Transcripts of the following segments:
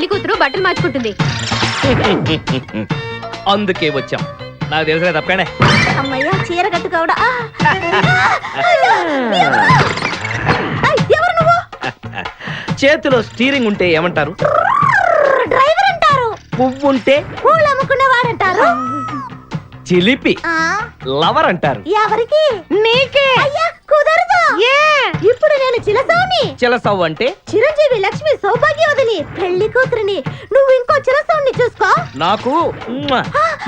పెళ్లి కూతురు బట్టలు మార్చుకుంటుంది. అందుకే వచ్చాం. నాకు తెలిసిన తప్పగానే అమ్మయ్య చీర కట్టుకోవడా. ఎవరు నువ్వు? చేతిలో స్టీరింగ్ ఉంటే ఏమంటారు? డ్రైవర్ అంటారు. పువ్వు ఉంటే పూలు అమ్ముకునేవాడంటారు. చిలిపి లవర్ అంటారు. ఎవరికి? నీకే. అయ్యా కుదరదు. ఇప్పుడు నేను చిలసౌని. చిలసవ్వు అంటే చిరంజీవి లక్ష్మి సౌభాగ్యవతిని, పెళ్లి కూతురిని. నువ్వు ఇంకో చిలసౌని చూసుకో. నాకు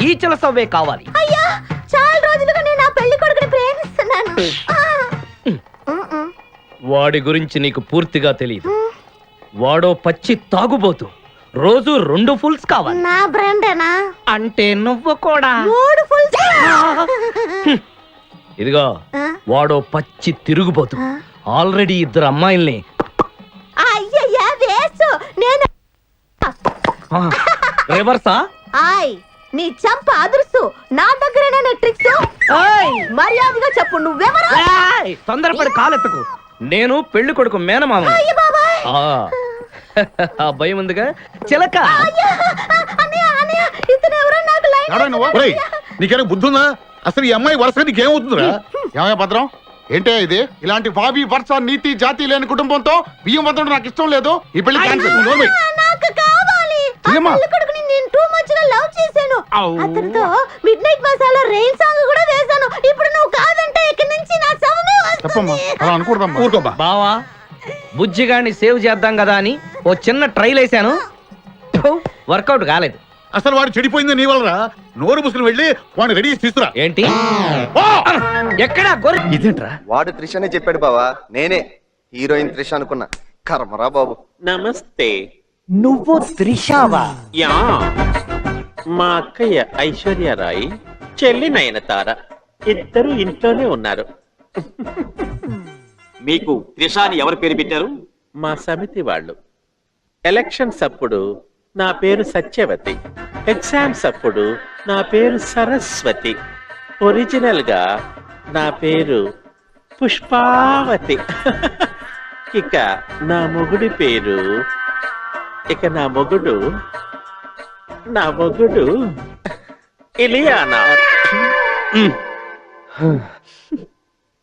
ఈ చిలసవ్వే కావాలి. అయ్యా చాలా రోజులుగా నేను ఆ పెళ్లి కొడుకుని ప్రేమిస్తున్నాను. వాడి గురించి నీకు పూర్తిగా తెలియదు. వాడో పచ్చి తాగుబోతు. రోజు 2 ఫుల్స్ కావాలి. నా బ్రాండేనా? అంటే నువ్వు కూడా 3 ఫుల్స్. ఇదిగో వాడో పచ్చి తిరుగుబోతు. ఆల్రెడీ 2 అమ్మాయిల్ని. అయ్యయ్యా వేసు. నేను రివర్సా? ఆయ్ నీ చంప అదుర్సు. నా దగ్గరేనా ట్రిక్స్? మర్యాదగా చెప్పు నువ్వెవరు? తొందరపడి కాలెత్తకు. నేను పెళ్లి కొడుకు మేనమామ. అయ్య బాబాయ్. ఆ భయం ఉందిగా చిలక. అన్నయ్య అన్నయ్య ఇతను ఎవరో నాకు లైన్. నీకేనా బుద్ధి ఉందా? అసలు ఈ అమ్మాయి వరుస నీకేమవుతుందిరా? ఏమయ్య భద్రం, ఏంటే ఇది? ఇలాంటి బాబీ వరుస నీతి జాతి లేని కుటుంబంతో బియ్యం వద్దడం నాకు ఇష్టం లేదు. ఈ పెళ్లి క్యాన్సిల్. నాకు కావాలి. ఆ పెళ్లి కొడుకుని నేను టూ మచ్ గా లవ్ చేశాను. అతనితో mid night masala rain song కూడా వేశాను. ఇప్పుడు నువ్వు కాదంటే ఇక్కడి నుంచి నా శవమే వస్తుంది. అలా అనుకూడదమ్మా. ఊరుకోబా. బావా బుజ్జిగాన్ని సేవ్ చేద్దాం కదా అని ఓ చిన్న ట్రైల్ వేసాను. వర్కౌట్ కాలేదు. అసలు వాడు చెడిపోయింది నీ వల్లరా. నోరు ముసుకుని వెళ్ళి వాడిని రెడీ చేసి తీసుకురా. ఏంటి ఎక్కడ ఇదేంట్రా? వాడు త్రిషనే చెప్పాడు బావా. నేనే హీరోయిన్ త్రిష అనుకున్నా. కర్మరా బాబు. నమస్తే. నువ్వు త్రిషావా? యా, మా అక్కయ్య ఐశ్వర్యరాయ్, చెల్లి నయనతార ఇద్దరు ఇంట్లోనే ఉన్నారు. మీకు త్రిష అని ఎవరు పేరు పెట్టారు? మా సమితి వాళ్ళు. ఎలక్షన్స్ అప్పుడు నా పేరు సత్యవతి, ఎగ్జామ్స్ అప్పుడు నా పేరు సరస్వతి, ఒరిజినల్ గా నా పేరు పుష్పావతి. ఇక నా మొగుడి పేరు నా మొగుడు ఇలియానా.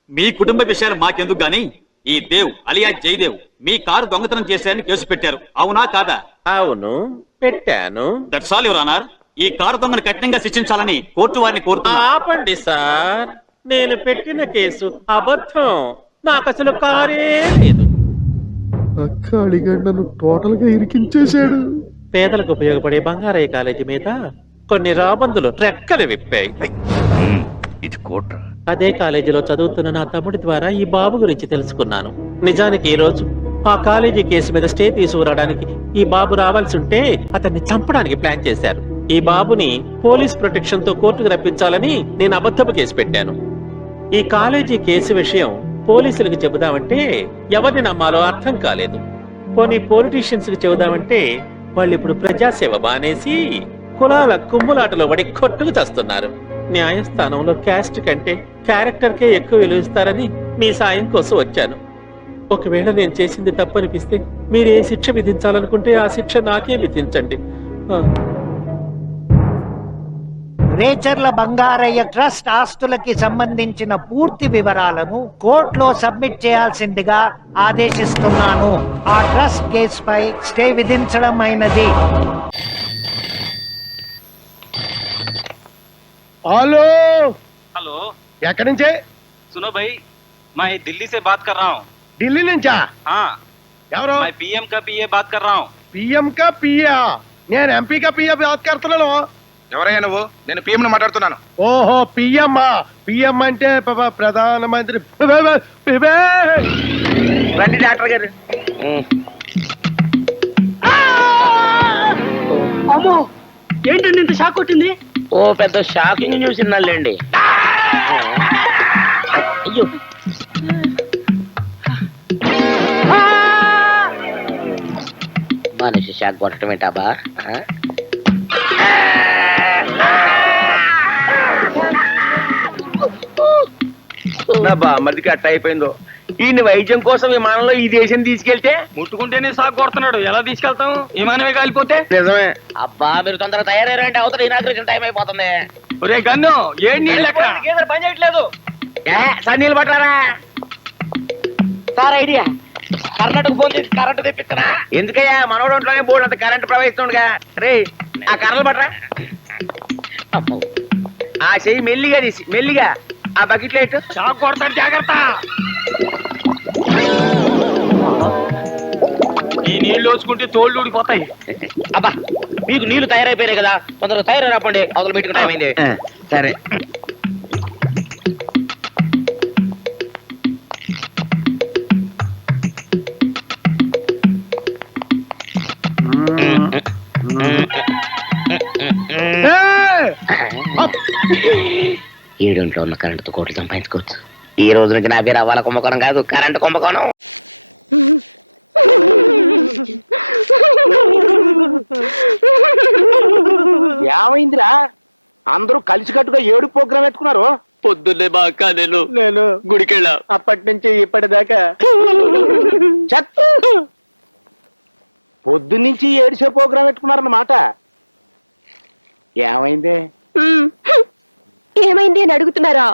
మీ కుటుంబ విషయాలు మాకెందుకు గాని ఈ దేవ్ అలియా జయదేవ్ మీ కారు దొంగతనం చేశారని కేసు పెట్టారు. అవునా కాదా? అవును, పెట్టాను. That's all your honour. ఈ కారు దొంగను కఠినంగా శిక్షించాలని కోర్టు వారిని కోరుతున్నా. ఆపండి సార్, నేను పెట్టిన కేసు అబద్ధం. నాకు అసలు కారే లేదు. నన్ను టోటల్ గా ఇరికించేశాడు. పేదలకు ఉపయోగపడే బంగారయ్య కాలేజీ మీద కొన్ని రాబందులు రెక్కలు విప్పాయి. ఇది కోట్ర. అదే కాలేజీలో చదువుతున్న నా తమ్ముడి ద్వారా ఈ బాబు గురించి తెలుసుకున్నాను. నిజానికి ఈ రోజు ఆ కాలేజీ కేసు మీద స్టే తీసుకురావడానికి ఈ బాబు రావాల్సి ఉంటే అతన్ని చంపడానికి ప్లాన్ చేశారు. ఈ బాబుని పోలీస్ ప్రొటెక్షన్ తో కోర్టుకు రప్పించాలని నేను అబద్ధపు కేసు పెట్టాను. ఈ కాలేజీ కేసు విషయం పోలీసులకు చెబుదామంటే ఎవరిని నమ్మాలో అర్థం కాలేదు. పోనీ పొలిటీషియన్స్ కి చెబుదామంటే వాళ్ళు ఇప్పుడు ప్రజాసేవ బానేసి కులాల కుమ్ములాటలో పడి కొట్టుకు చేస్తున్నారు. న్యాయస్థానంలో క్యాస్ట్ కంటే క్యారెక్టర్ కే ఎక్కువ విలువిస్తారని మీ సాయం కోసం వచ్చాను. ఒకవేళ నేను చేసింది తప్పనిపిస్తే మీరు ఏ శిక్ష విధించాలనుకుంటే ఆ శిక్ష నాకే విధించండి. రేచర్ల బంగారయ్య ట్రస్ట్ ఆస్తులకి సంబంధించిన పూర్తి వివరాలను కోర్టులో సబ్మిట్ చేయాల్సిందిగా ఆదేశిస్తున్నాను. ఆ ట్రస్ట్ కేసుపై స్టే విధించడం అయినది. హలో हेलो, ఎక్కడి నుంచే? सुनो भाई, मैं दिल्ली से बात कर रहा हूँ. ఢిల్లీ నుంచా? हाँ, ఎవరు? मैं पीएम का पीए बात कर रहा हूँ. పిఎం కా పియా? నేను ఎంపీ కా పియా బాత్ కర్తున్నాను. ఎవరయ్యా నువ్వు? నేను పిఎం ని మాట్లాడుతున్నాను. ఓహో పిఎం. పిఎం అంటే ప్రధానమంత్రి. రండి డాక్టర్ గారు. అమ్మో, ఏంటండి ఇంత షాక్ కొట్టింది? ఓ పెద్ద షాకింగ్ న్యూస్ విన్నాళ్ళండి. అయ్యో మనిషి షాక్ కొట్టడం ఏంటాబా? నా బామ్మడికి అట్ట అయిపోయిందో. ఈ వైద్యం కోసం విమానంలో ఈ దేశం తీసుకెళ్తే ముట్టుకుంటేనే సాగు కొడుతున్నాడు ఎలా తీసుకెళ్తాం విమానమే కాలిపోతే నిజమే. అబ్బా మీరు తొందరగా తయారయ్యారంటే అవతల ఇనాగ్రేషన్ టైం అయిపోతుంది. ఒరే గన్ను ఏం నీళ్ళు ఎక్కడ గేదెలు పని చేయట్లేదు. సన్నీళ్ళు పట్టారా? సార్ ఐడియా, కర్ణాటక ఫోన్ చేసి కరెంట్ తెప్పిస్తున్నా. ఎందుకయ్యా మనోడు ఒంట్లోనే బోర్డు అంత కరెంట్ ప్రవహిస్తుండగా. రే ఆ కర్రలు పట్టరా. ఆ చెయ్యి మెల్లిగా తీసి మెల్లిగా ఆ బకెట్ లైట్. షాక్ కొడతాడు జాగ్రత్త. ఈ నీళ్లు వచ్చుకుంటే తోళ్ళు ఊడిపోతాయి. అబ్బా మీకు నీళ్లు తయారైపోయినాయి కదా, తొందరగా తయారై రాపండి, అవతల మీటింగ్ టైం అయింది. సరే ఏడుంట్లో ఉన్న కరెంటుతో కోట్లు సంపాదించుకోవచ్చు. ఈ రోజు నుంచి నా పేరు అవ్వాల కుంభకోణం కాదు, కరెంటు కుంభకోణం. ఏమైందిరా? అందరూ కలిసికట్టుగా ఏడు ప్రోగ్రామ్ పెట్టుకున్నారు. పొద్దున్నే మా అక్క నేను గుడికెళ్ళా. అప్పటి నుంచి ఇప్పటిదాకా పొద్దు నుంచి ఏడిసే ప్రోగ్రామ్ పెట్టుకున్నారన్నమాట. ఏమైంది? ఏమైంది అని అడుగుతున్నారా?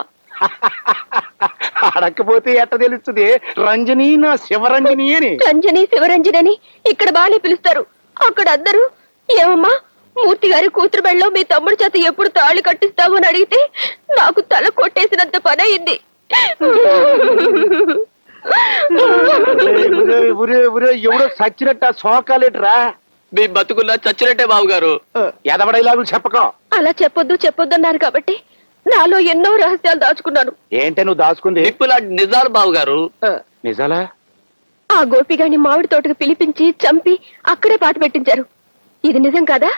అడగకపోతే ఎట్ట తెలుస్తుంది? రంజని నా శివరంజని అని. రంజని శివరంజని అని ఇక్కడ బాగానే పిలుస్తారు. అక్కడ అందరూ ఏమమ్మా మూర్తి గారి కూతురు బెళ్ళలో మీ తమ్ముడి చేత ఎప్పుడు తాళి కట్టిస్తావు అని అడిగితే నాకు తల కొట్టేసినంత పని అయింది. ఎవడో సచ్చినట్ట సోకాలేట్రా. మీ బతుకుల్లా చచ్చినట్టే బాబుగారు. ఎదబడేలాగులు చెప్పకో. అలా చెప్పొద్దు అన్నారు కాబట్టి నాలో ఎన్నో రహస్యాలు దాచుకున్నాను. ఏంటే నువ్వు దాచుకుంది? నిప్పులాంటి నిజాలు బాబుగారు. నిజాలా? ఆ గోపిగాని మామిడి తోటకు పిలిపించి చంపి అక్కడే పాట పెట్టించారు. ఇది నిజం కాదా?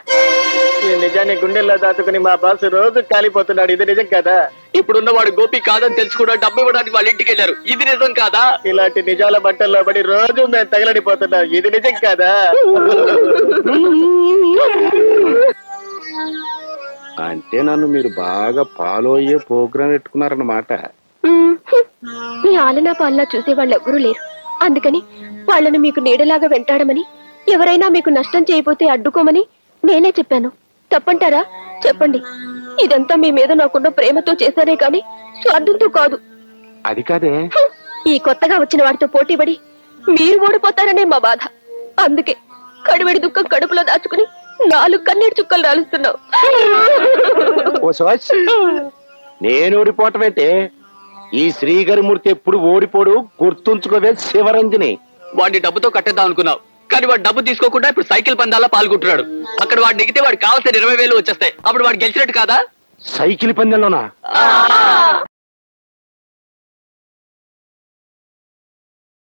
ఈ నిజాన్ని గుండెల్లో దాచుకుని మా బాస్ రోజు కాలిపోతున్నాడు. ఇది నిజం కదా? ఇప్పుడున్న వాడు గోపి కాదని తెలుసుకోవడానికి డబ్బు ఇవ్వడానికి వాళ్ళ ఇంటికి వెళ్ళారు. ఇది నిజం కాదా? ఇలాంటి నిజాల బట్టల్లో పడి రోజు మేము తగలడిపోతున్నాం. ఇది నిజం కాదా? అంటే నన్ను మీరు బాగా ఫాలో అయ్యే ప్రోగ్రామ్ పెట్టుకున్నారన్నమాట. మీ ఆలనా పాలనా చూసే వాళ్ళు ఎవరూ లేరు. అందుకని వాళ్ళని మీకు నీడలాగా వెంటాడమని, ఎవరైనా మీకు నష్టం చేయబోతే అడ్డుకోమని నేనే చెప్పాను. తప్పంటారా? చెప్పండి. ఇదంతా మీ మీద నాకున్న ప్రేమతో చేశానే కాని స్వార్థంతో కాదు. అది కాదే, ఈ కొత్తగా వచ్చిన వాడితో పోటీపడి మీరు ఓడిపోతారనే మా బాధ. అందుకే కడివెడి దుఃఖం కడుపులో దాచుకుని 4 కన్నీటి చుక్కలు రాలుస్తున్నావు. నేను ఓడిపోవటమేంటే? ఈ శ్రీగరిమూర్తి ఎప్పుడు ఓడిపోడు, గుర్తుంచుకోవే శివరంజని. వాడిని డబ్బుతో కట్టేద్దాం అనుకున్నావు, కానీ వాడు డబ్బు తీసుకోకుండా ఇప్పుడు సైకిల్ పందాల్లో పాల్గొంటున్నాడు. అక్కడ వాడు నెగితే వాడికి కావాల్సిన 20,000 వచ్చేస్తాయి. అప్పుడు వాడు గెలిచినట్టు కాదా? సైకిల్ పందెంలోనా?